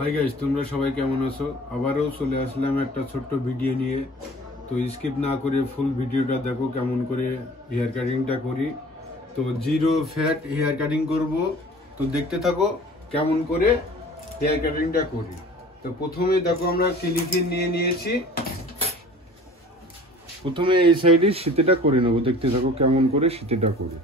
Hi guys, তোমরা সবাই কেমন আছো? আবারও চলে আসলাম একটা ছোট্ট ভিডিও নিয়ে। তো স্কিপ না করে ফুল ভিডিওটা দেখো কেমন করে হেয়ার কাটিংটা করি। তো জিরো ফ্যাট হেয়ার কাটিং করব। তো দেখতে থাকো কেমন করে হেয়ার কাটিংটা করি। তো প্রথমে দেখো আমরা ক্লিপিং নিয়ে নিয়েছি। প্রথমে এই সাইডে শীতেটা করে নেবো। দেখতে থাকো কেমন করে শীতেটা করি।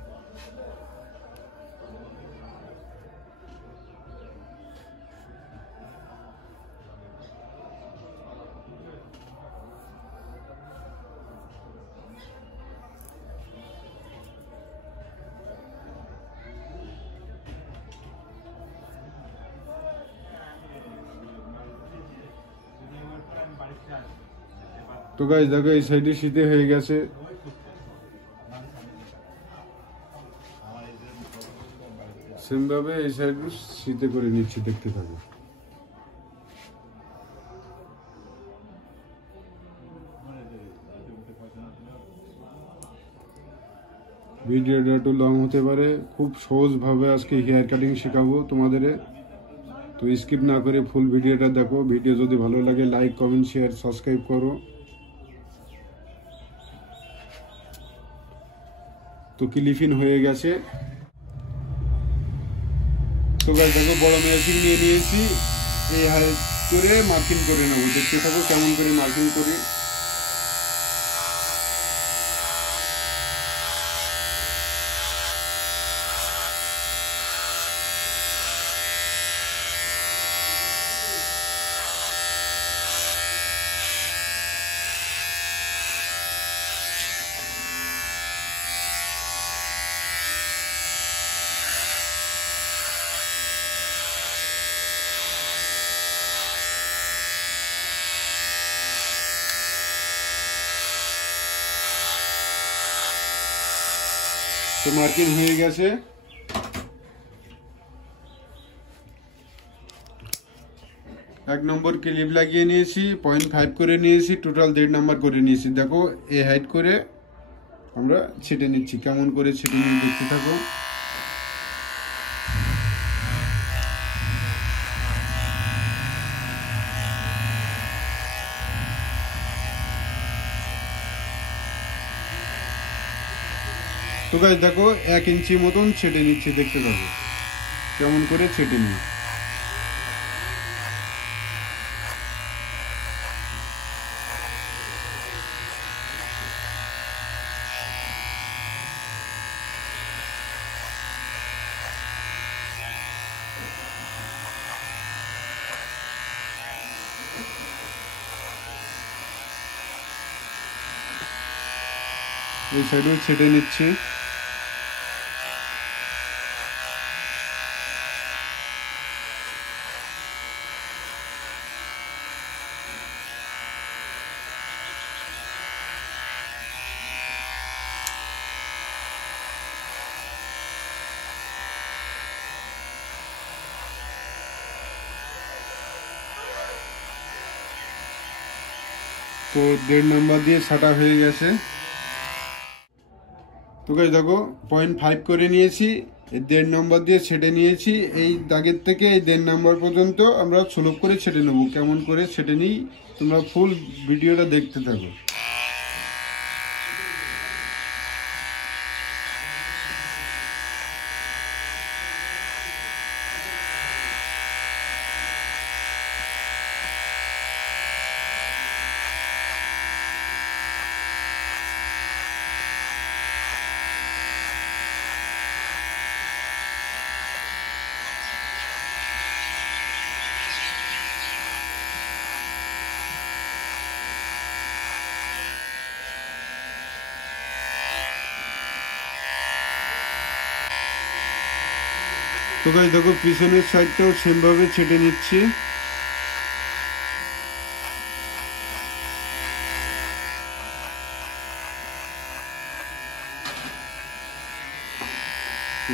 তো গাইস দেখো এই সাইডে শীতে হয়ে গেছে। সেম ভাবে এই সাইডে শীতে করে নিচ্ছি, দেখতে থাকো। ভিডিওটা একটু লং হতে পারে, খুব সহজভাবে আজকে হেয়ার কাটিং শেখাবো তোমাদের। তো স্কিপ না করে ফুল ভিডিওটা দেখো। ভিডিও যদি ভালো লাগে লাইক কমেন্ট শেয়ার সাবস্ক্রাইব করো। তো ক্লিপিং হয়ে গেছে। তো গাইস দেখো বড় মেশিন নিয়ে নিয়েছি। এই হাত করে মার্কিং করে নেবো। দেখতে থাকো কেমন করে মার্কিং করি। তো মার্কিং হয়ে গেছে। এক নম্বর ক্লিপ লাগিয়ে নিয়েছি, 0.5 করে নিয়েছি, টোটাল 1.5 নাম্বার করে নিয়েছি। দেখো এই হাইট করে আমরা ছেটে নিচ্ছি। কেমন করে ছেটে নিয়ে দেখতে থাকো। তো গাইস দেখো 1 ইঞ্চি মতন ছেটে নিচ্ছি। দেখতে থাকো কেমন করে ছেটে নিই। এই সাইডেও ছেটে নিচ্ছি। তো 1.5 নাম্বার দিয়ে ছাটা হয়ে গেছে। তো গাইস দেখো 0.5 করে নিয়েছি, 1.5 নাম্বার দিয়ে ছেটে নিয়েছি। এই দাগের থেকে এই 1.5 নাম্বার পর্যন্ত আমরা সুলভ করে ছেটে নেব। কেমন করে ছেটে নিই তোমরা ফুল ভিডিওটা দেখতে থাকো। তো গাইস দেখো পিছনের সাইডটাও সেম ভাবে ছেটে নিচ্ছি।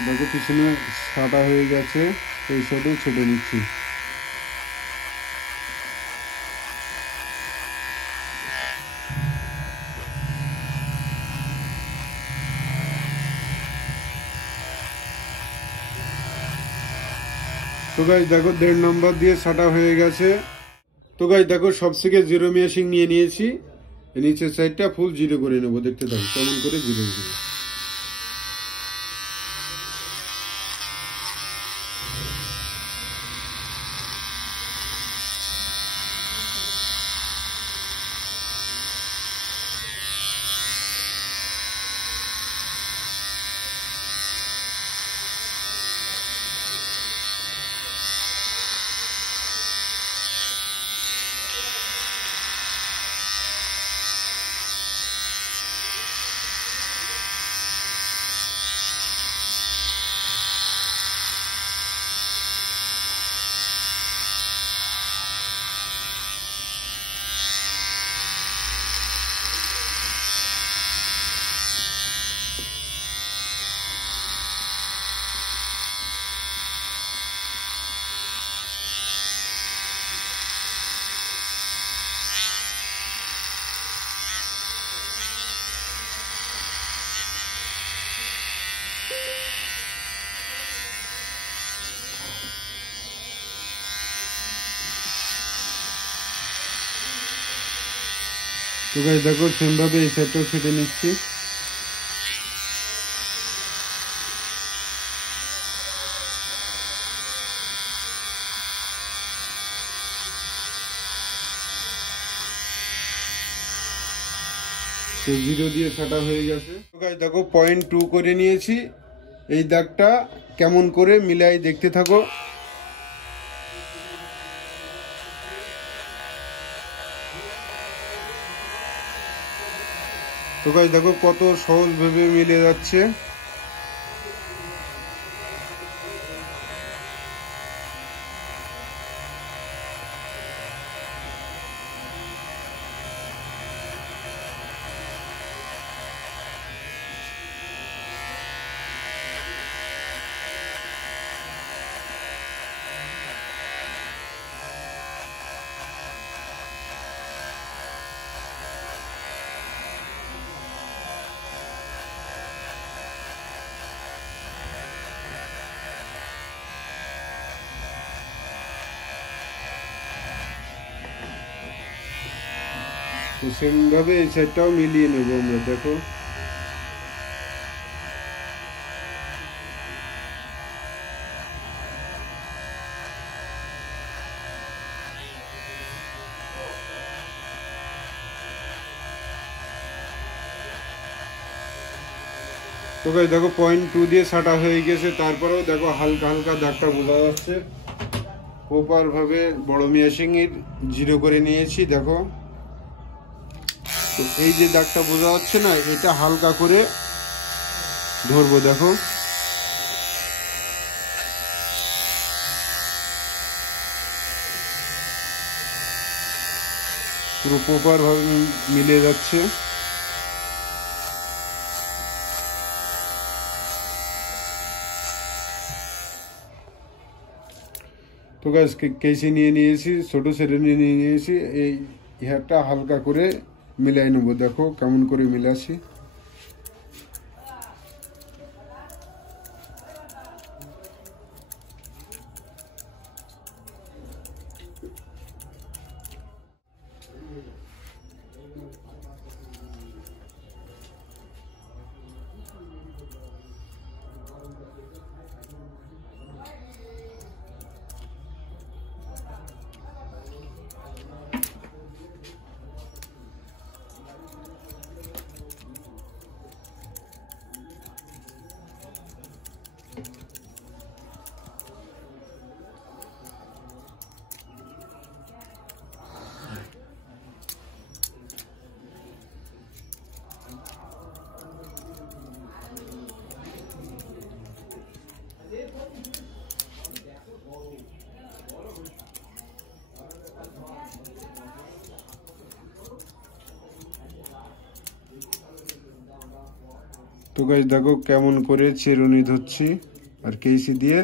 দেখো পিছনে ছাটা হয়ে গেছে, এই সাইডেও ছেটে নিচ্ছি। তো গাইস দেখো 1.5 নম্বর দিয়ে ছাটা হয়ে গেছে। তো গাইস দেখো সবথেকে জিরো মেশিং নিয়ে নিয়েছি, নিচের সাইডটা ফুল জিরো করে নেবো। দেখতে থাকো কেমন করে জিরো জিরো। তো গাইস দেখো সেম ভাবে এই সাইডটাও ছেটে নিচ্ছি। তো জিরো দিয়ে ছাটা হয়ে গেছে। তো গাইস দেখো 0.2 করে নিয়েছি। এই দাগটা কেমন করে মিলাই দেখতে থাকো। তো গাইস দেখো কত সহজ ভাবে মিলে যাচ্ছে। তো সেম ভাবে এই সাইডটাও মিলিয়ে নেবো আমরা। দেখো তো গাইস দেখো 0.2 দিয়ে ছাটা হয়ে গেছে। তারপরেও দেখো হালকা হালকা দাগটা বোঝা যাচ্ছে। প্রপার ভাবে বড় মেশিং এর জিরো করে নিয়েছি। দেখো তো এই যে দাগটা বোঝা যাচ্ছে না, এটা হালকা করে ধরবো। দেখো পুরো প্রপার ভাবে মিলে যাচ্ছে। তো গাইস কেসি নিয়ে নিয়েছি, ছোট ছেড়ে নিয়ে নিয়েছি। এই হেয়ারটা হালকা করে মিলাই নেবো। দেখো কেমন করে মিলাছি। তো গাইস দেখো কেমন করে চিরুনি ধরছি আর কেসি দিয়ে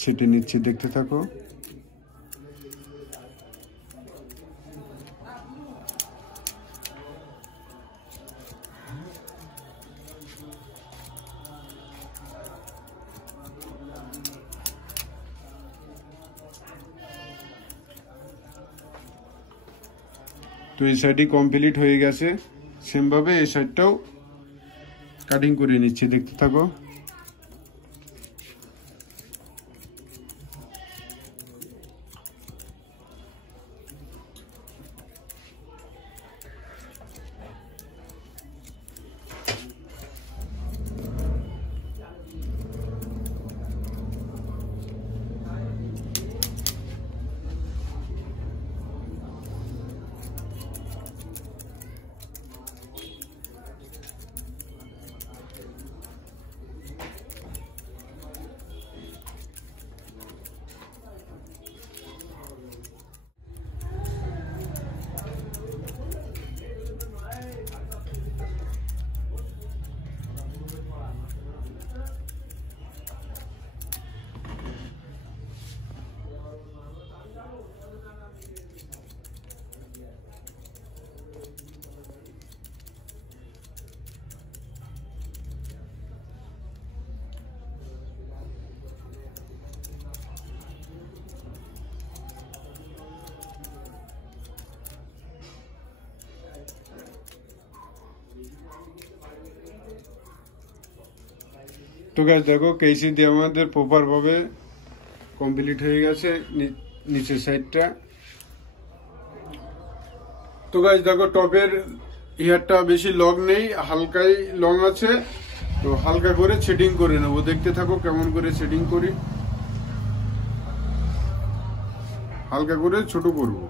ছেটে নিচ্ছি। দেখতে থাকো। তো এই সাইডই কমপ্লিট হয়ে গেছে, সেম ভাবে এই সাইডটাও কাটিং করে নিচ্ছি, দেখতে থাকো। তো গাইস দেখো কেসি দিয়ে আমাদের প্রপার ভাবে কমপ্লিট হয়ে গেছে নিচের সাইডটা। তো গাইস দেখো টপের ইয়ারটা বেশি লং নেই, হালকাই লং আছে, তো হালকা করে সেটিং করে নেবো, দেখতে থাকো কেমন করে সেটিং করি। হালকা করে ছোট করবো।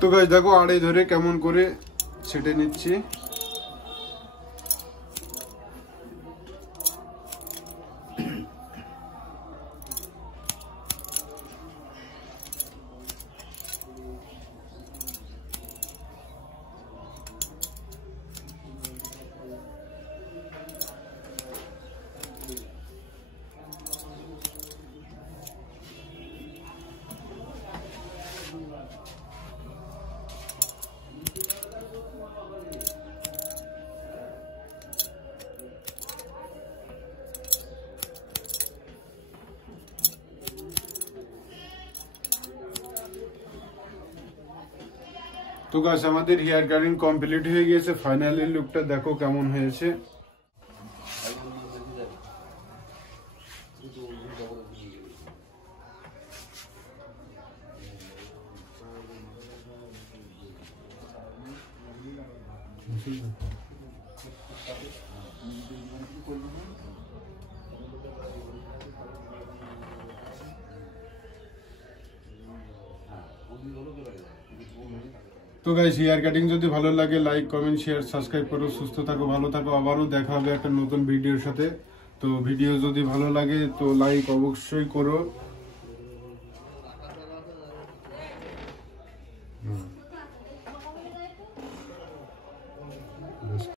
তো গাইস দেখো আড়ে ধরে কেমন করে ছেটে নিচ্ছি। তো গাইস আমাদের হেয়ার কাটিং কমপ্লিট হয়ে গিয়েছে, ফাইনালি লুকটা দেখো কেমন হয়েছে। তো গাইস, হেয়ার কাটিং যদি ভালো লাগে লাইক কমেন্ট শেয়ার সাবস্ক্রাইব করো। সুস্থ থাকো, ভালো থাকো, আবারও দেখা হবে একটা নতুন ভিডিওর সাথে। তো ভিডিও যদি ভালো লাগে তো লাইক অবশ্যই করো।